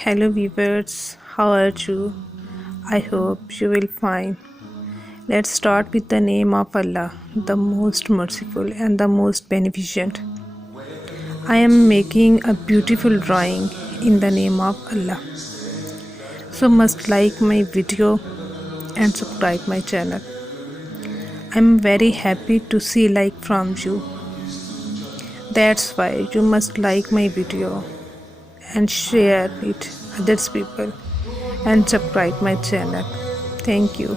Hello viewers, how are you? I hope you will fine. Let's start with the name of Allah, the most merciful and the most beneficent. I am making a beautiful drawing in the name of Allah. So must like my video and subscribe my channel. I am very happy to see like from you. That's why you must like my video and share it others people and subscribe my channel. Thank you.